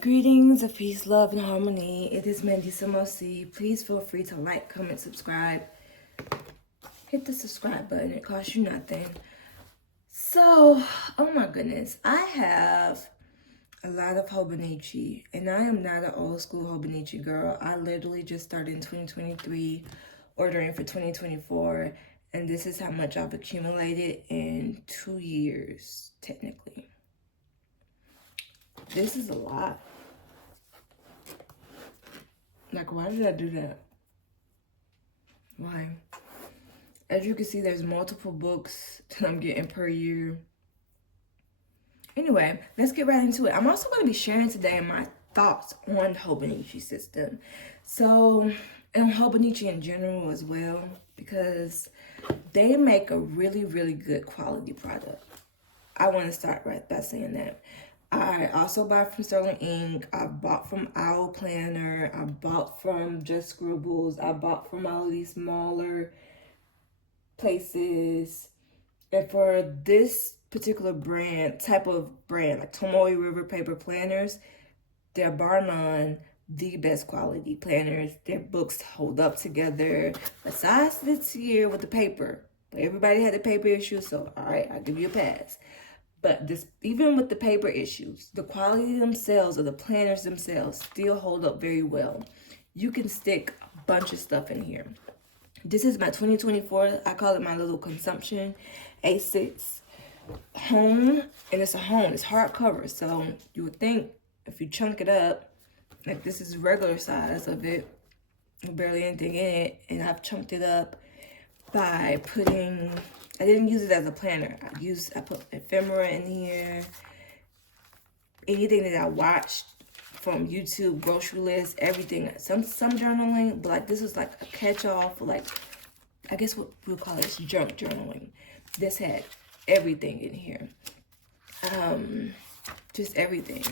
Greetings of peace, love, and harmony. It is Mandy Samosi. Please feel free to like, comment, subscribe. Hit the subscribe button. It costs you nothing. So, oh my goodness. I have a lot of Hobonichi, and I am not an old school Hobonichi girl. I literally just started in 2023, ordering for 2024, and this is how much I've accumulated in 2 years, technically. This is a lot. Like, why did I do that? Why? As you can see, there's multiple books that I'm getting per year. Anyway, let's get right into it. I'm also going to be sharing today my thoughts on Hobonichi system. So, and Hobonichi in general as well, because they make a really, really good quality product. I want to start right by saying that. I also buy from Sterling Ink. I bought from Owl Planner. I bought from Just Scribbles. I bought from all of these smaller places. And for this particular type of brand, like Tomoe River Paper Planners, they're bar none the best quality planners. Their books hold up together. Besides this year with the paper. But everybody had the paper issue, so all right, I'll give you a pass. But this, even with the paper issues, the quality themselves or the planners themselves still hold up very well. You can stick a bunch of stuff in here. This is my 2024, I call it my little consumption A6 home, and it's a home, it's hardcover. So you would think if you chunk it up, like this is regular size of it, barely anything in it, and I've chunked it up by putting, I didn't use it as a planner. I put ephemera in here. Anything that I watched from YouTube, grocery list, everything. Some journaling, but like this is like a catch-all for like, I guess what we'll call it is junk journaling. This had everything in here. Just everything.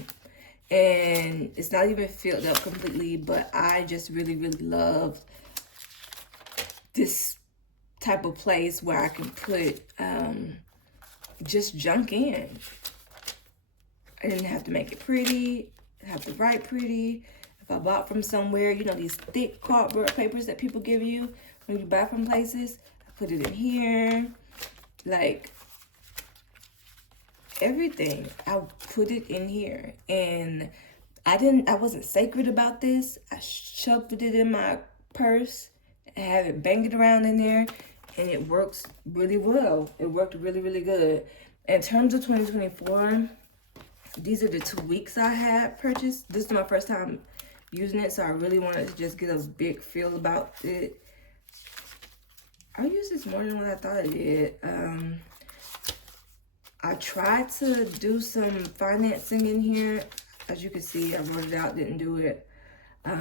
And it's not even filled up completely, but I just really, really love this type of place where I can put just junk in. I didn't have to make it pretty. I have to write pretty. If I bought from somewhere, you know, these thick cardboard papers that people give you when you buy from places, I put it in here. Like everything, I put it in here. And I wasn't sacred about this. I shoved it in my purse and have it banging around in there, and it works really well. It worked really, really good. In terms of 2024, these are the 2 weeks I had purchased. This is my first time using it, so I really wanted to just get a big feel about it. I used this more than what I thought I did. I tried to do some financing in here. As you can see, I wrote it out, didn't do it. I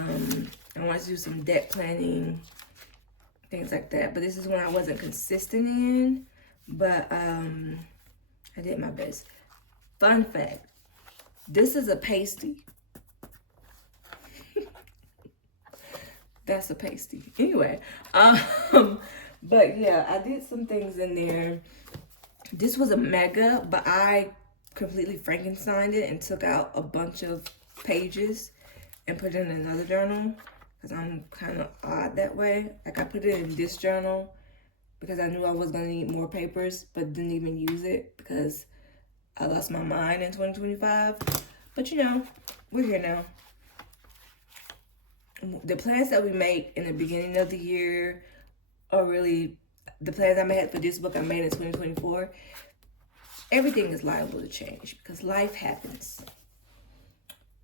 wanted to do some debt planning, things like that. But this is one I wasn't consistent in, but I did my best. Fun fact, this is a pasty. That's a pasty. Anyway, but yeah, I did some things in there. This was a mega, but I completely Frankensteined it and took out a bunch of pages and put it in another journal because I'm kind of odd that way. Like I put it in this journal because I knew I was going to need more papers, but didn't even use it because I lost my mind in 2025. But you know, we're here now. The plans that we make in the beginning of the year are really the plans I made for this book I made in 2024. Everything is liable to change because life happens.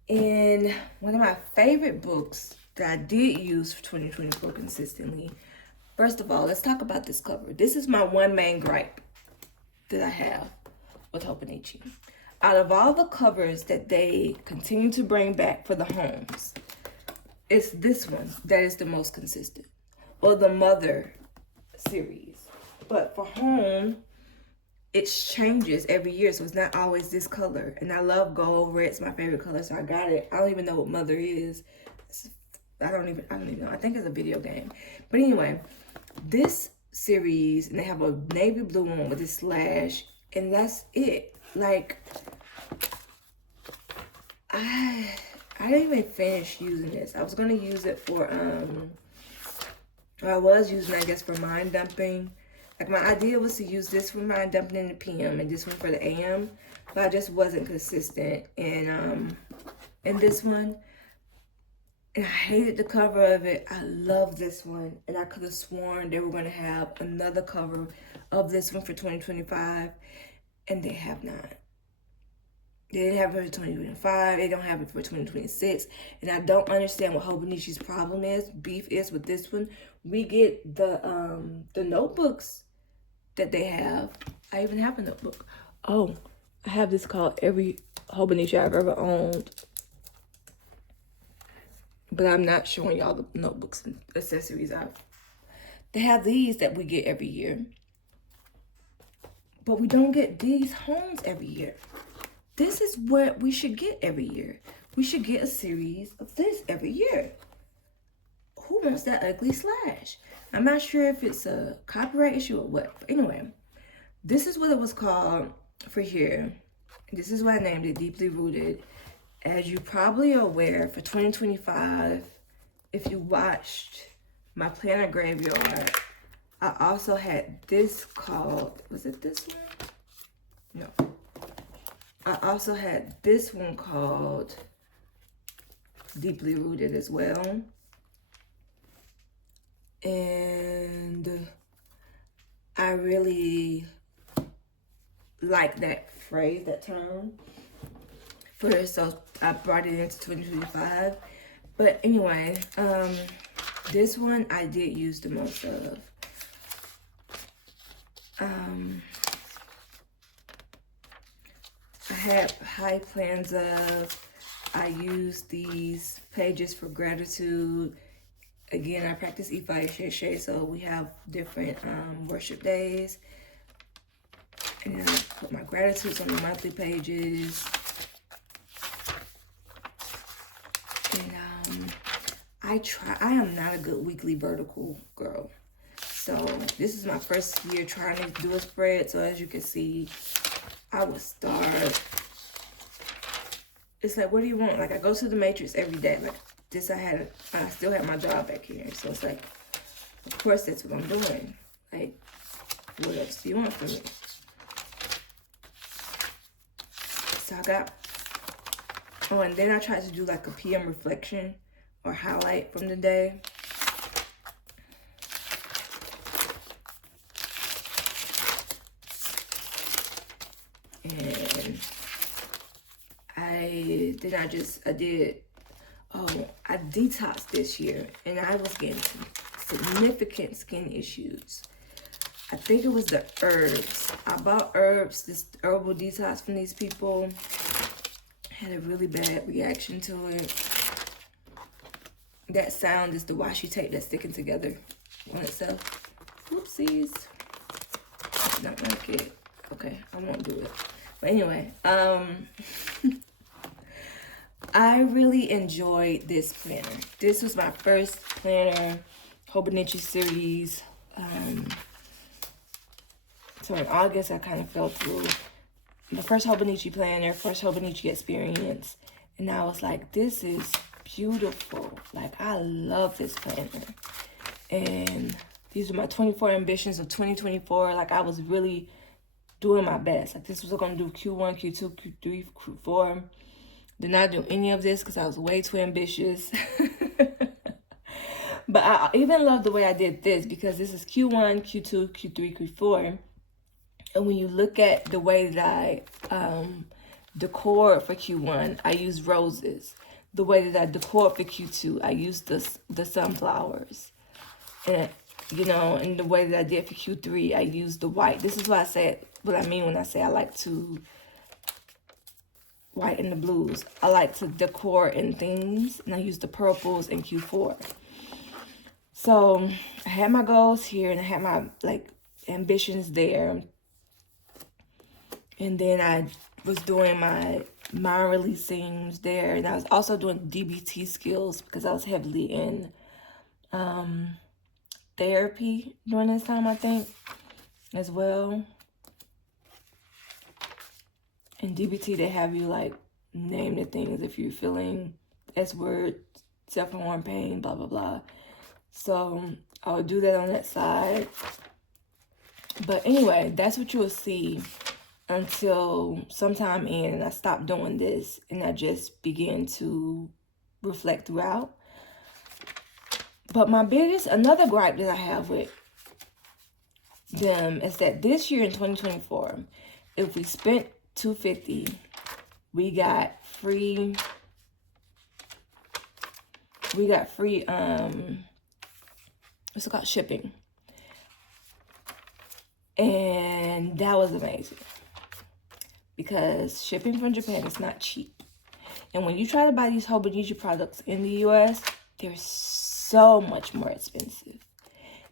And one of my favorite books that I did use for 2024 consistently, first of all, let's talk about this cover. This is my one main gripe that I have with Hobonichi. Out of all the covers that they continue to bring back for the homes, it's this one that is the most consistent. Or the Mother series. But for home, it changes every year, so it's not always this color. And I love gold. Red's my favorite color, so I got it. I don't even know what Mother is. I don't even know. I think it's a video game. But anyway, this series, and they have a navy blue one with a slash, and that's it. Like, I didn't even finish using this. I was gonna use it for I was using it, I guess, for mind dumping. Like, my idea was to use this for mind dumping in the PM and this one for the AM, but I just wasn't consistent in this one. And I hated the cover of it. I love this one, and I could have sworn they were going to have another cover of this one for 2025, and they have not. They didn't have it for 2025. They don't have it for 2026. And I don't understand what Hobonichi's problem is. Beef is with this one. We get the notebooks that they have. I even have a notebook. Oh, I have this called Every Hobonichi I've Ever Owned. But I'm not showing y'all the notebooks and accessories. They have these that we get every year. But we don't get these homes every year. This is what we should get every year. We should get a series of this every year. Who wants that ugly slash? I'm not sure if it's a copyright issue or what. But anyway, this is what it was called for here. This is what I named it, Deeply Rooted. As you probably are aware, for 2025, if you watched my planner graveyard, I also had this called, was it this one? No. I also had this one called Deeply Rooted as well. And I really like that phrase, that term. First, so I brought it into 2025. But anyway, this one I did use the most of. I had high plans of, I used these pages for gratitude. Again, I practice Ifa Sheshe, so we have different worship days. And then I put my gratitudes on the monthly pages. And I am not a good weekly vertical girl. So this is my first year trying to do a spread. So as you can see, I was starved. It's like, what do you want? Like, I go to the Matrix every day. Like this, I still had my job back here. So it's like, of course that's what I'm doing. Like, what else do you want from me? So I got, oh, and then I tried to do like a PM reflection or highlight from the day. And I detoxed this year, and I was getting some significant skin issues. I think it was the herbs. I bought herbs, this herbal detox from these people. Had a really bad reaction to it. That sound is the washi tape that's sticking together on itself. Whoopsies. Not like it. Okay, I won't do it. But anyway, I really enjoyed this planner. This was my first planner, Hobonichi series. So in August, I kind of fell through the first Hobonichi planner, first Hobonichi experience. And I was like, this is beautiful. Like, I love this planner. And these are my 24 ambitions of 2024. Like, I was really doing my best. Like, this was going to do Q1, Q2, Q3, Q4. Did not do any of this because I was way too ambitious. But I even love the way I did this because this is Q1, Q2, Q3, Q4. And when you look at the way that I decor for Q1, I use roses. The way that I decor for Q2, I use the sunflowers. And, you know, and the way that I did for Q3, I used the white. This is what I mean when I say I like to white and the blues. I like to decor in themes, and I use the purples in Q4. So I had my goals here, and I had my like ambitions there. And then I was doing my mind release themes there, and I was also doing DBT skills because I was heavily in therapy during this time, I think, as well. In DBT, they have you like name the things if you're feeling S word, self-harm, pain, blah, blah, blah. So I would do that on that side. But anyway, that's what you will see until sometime in, and I stopped doing this, and I just began to reflect throughout. But another gripe that I have with them is that this year in 2024, if we spent $250, we got free what's it called, shipping. And that was amazing, because shipping from Japan is not cheap. And when you try to buy these Hobonichi products in the US, they're so much more expensive.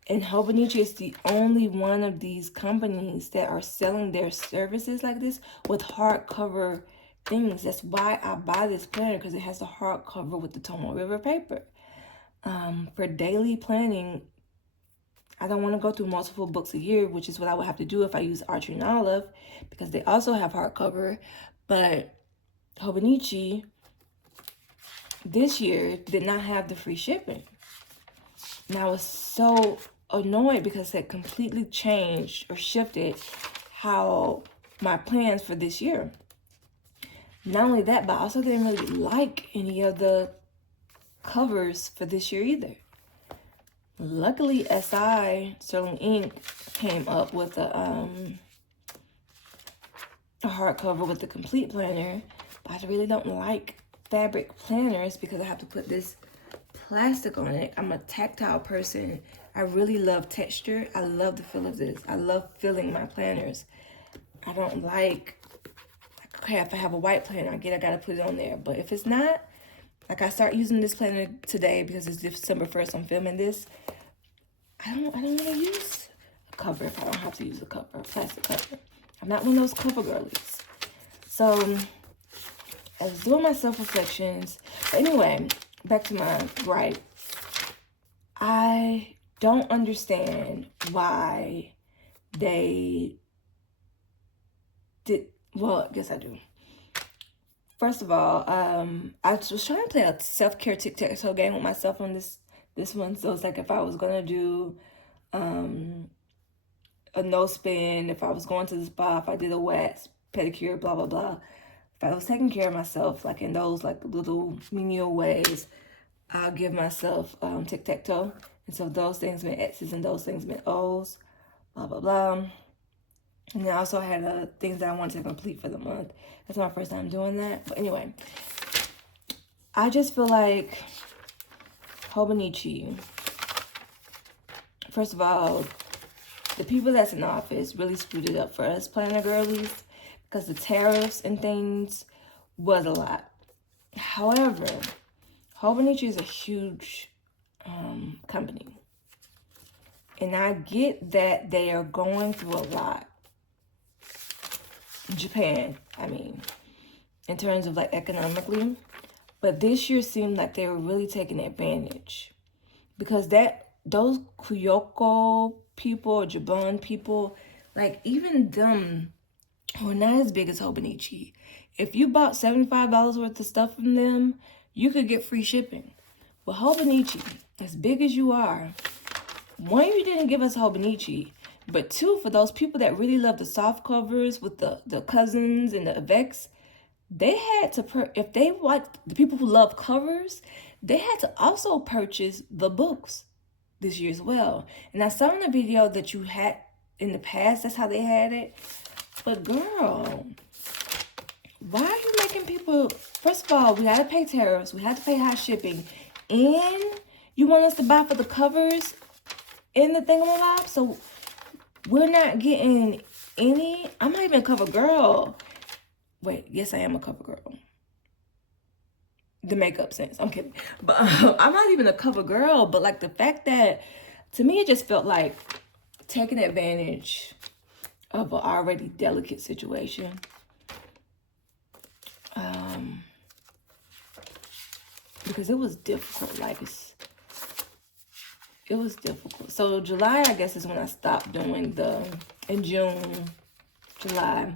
And Hobonichi is the only one of these companies that are selling their services like this with hardcover things. That's why I buy this planner, because it has the hardcover with the Tomoe River paper. For daily planning, I don't want to go through multiple books a year, which is what I would have to do if I use Archery and Olive, because they also have hardcover. But Hobonichi this year did not have the free shipping. And I was so annoyed because it completely changed or shifted how my plans for this year. Not only that, but I also didn't really like any of the covers for this year either. Luckily, SI Sterling Ink came up with a hardcover with the complete planner, but I really don't like fabric planners because I have to put this plastic on it. I'm a tactile person. I really love texture. I love the feel of this. I love feeling my planners. I don't like, okay, if I have a white planner, I gotta put it on there. But if it's not, like I start using this planner today because it's December 1st, I'm filming this. I don't want to use a cover if I don't have to use a cover, a plastic cover. I'm not one of those cover girlies. So I was doing my self-reflections. Anyway, back to my gripe. I don't understand why they did, well, I guess I do. First of all, I was trying to play a self-care tic-tac-toe game with myself on this one. So it's like if I was going to do a no spin, if I was going to the spa, if I did a wax, pedicure, blah, blah, blah. If I was taking care of myself, like in those like little menial ways, I'll give myself tic-tac-toe. And so those things meant X's and those things meant O's, blah, blah, blah. And then I also had things that I wanted to complete for the month. That's my first time doing that. But anyway, I just feel like Hobonichi, first of all, the people that's in office really screwed it up for us planner girlies, because the tariffs and things was a lot. However, Hobonichi is a huge company. And I get that they are going through a lot. Japan, I mean, in terms of like economically. But this year seemed like they were really taking advantage. Because those Kyoto people, or Japan people, like even them who are not as big as Hobonichi, if you bought $75 worth of stuff from them, you could get free shipping. With Hobonichi, as big as you are, one, you didn't give us Hobonichi, but two, for those people that really love the soft covers with the cousins and the Avex, they had to, if they like the people who love covers, they had to also purchase the books this year as well. And I saw in the video that you had in the past, that's how they had it. But girl, why are you making people, first of all, we had to pay tariffs, we had to pay high shipping, and you want us to buy for the covers in the thingamabob? So we're not getting any, I'm not even a cover girl. Wait, yes, I am a cover girl. The makeup sense, I'm kidding. But I'm not even a cover girl, but like the fact that, to me, it just felt like taking advantage of an already delicate situation. Because it was difficult, like it was difficult. So July, I guess, is when I stopped doing in June, July,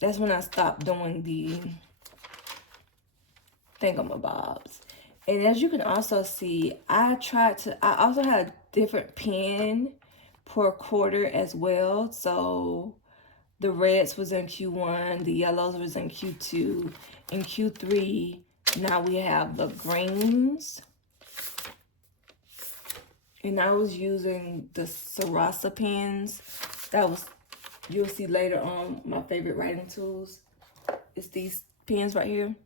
that's when I stopped doing thingamabobs. And as you can also see, I also had a different pen per quarter as well. So the reds was in Q1, the yellows was in Q2, in Q3, now we have the greens. And I was using the Sarasa pens. You'll see later on, my favorite writing tools. It's these pens right here.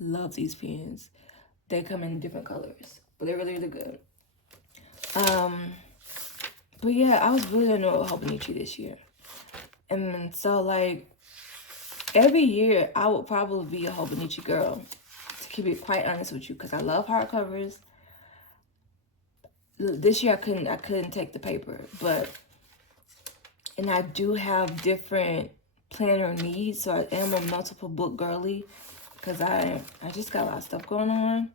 Love these pens. They come in different colors, but they're really, really good. But yeah, I was really annoyed with Hobonichi this year. And so, like, every year, I would probably be a Hobonichi girl, to keep it quite honest with you, because I love hardcovers. This year, I couldn't take the paper, and I do have different planner needs, so I am a multiple book girly, because I just got a lot of stuff going on.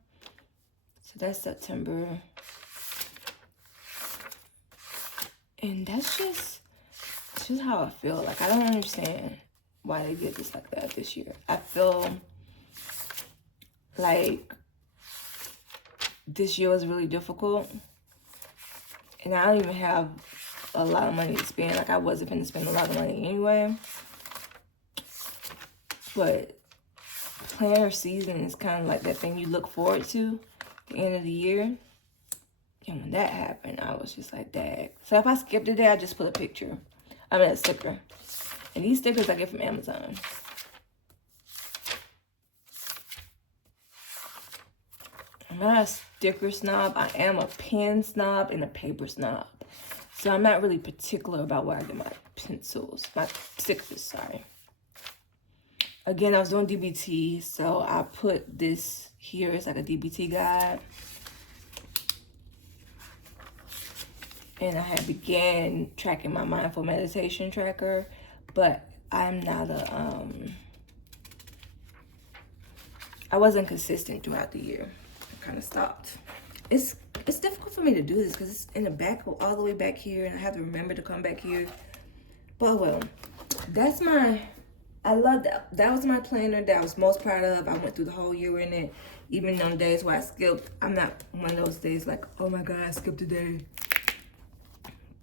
So that's September. And that's just how I feel. Like, I don't understand why they did this like that this year. I feel like this year was really difficult. And I don't even have a lot of money to spend. Like, I wasn't going to spend a lot of money anyway. But planner season is kind of like that thing you look forward to at the end of the year. And when that happened, I was just like, dang. So if I skipped a day, I just put a picture. I mean, a sticker. And these stickers I get from Amazon. I'm not a sticker snob. I am a pen snob and a paper snob. So I'm not really particular about where I get my pencils. My stickers, sorry. Again, I was doing DBT. So I put this here. It's like a DBT guide. And I had began tracking my mindful meditation tracker, but I'm not I wasn't consistent throughout the year. I kind of stopped. It's difficult for me to do this because it's in the back, all the way back here, and I have to remember to come back here. But well, I love that. That was my planner that I was most proud of. I went through the whole year in it. Even on days where I skipped, I'm not one of those days like, oh my God, I skipped a day.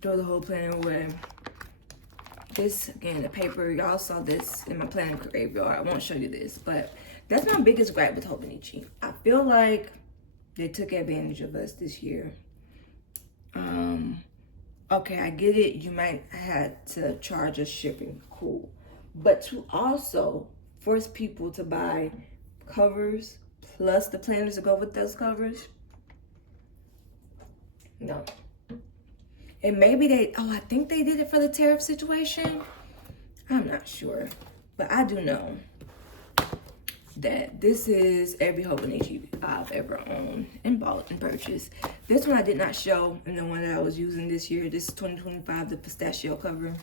Throw the whole planner away. This, again, the paper, y'all saw this in my planner graveyard. I won't show you this, but that's my biggest gripe with Hobonichi. I feel like they took advantage of us this year. Okay, I get it. You might have to charge us shipping. Cool. But to also force people to buy covers plus the planners to go with those covers, no. And maybe I think they did it for the tariff situation. I'm not sure. But I do know that this is every Hobonichi I've ever owned and bought and purchased. This one I did not show, and the one that I was using this year, this is 2025, the pistachio cover.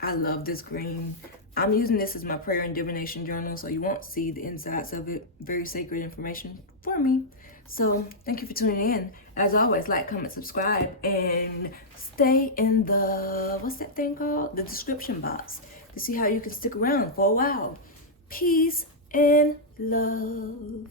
I love this green. I'm using this as my prayer and divination journal, so you won't see the insides of it. Very sacred information for me. So thank you for tuning in. As always, like, comment, subscribe, and stay in the, what's that thing called? The description box to see how you can stick around for a while. Peace and love.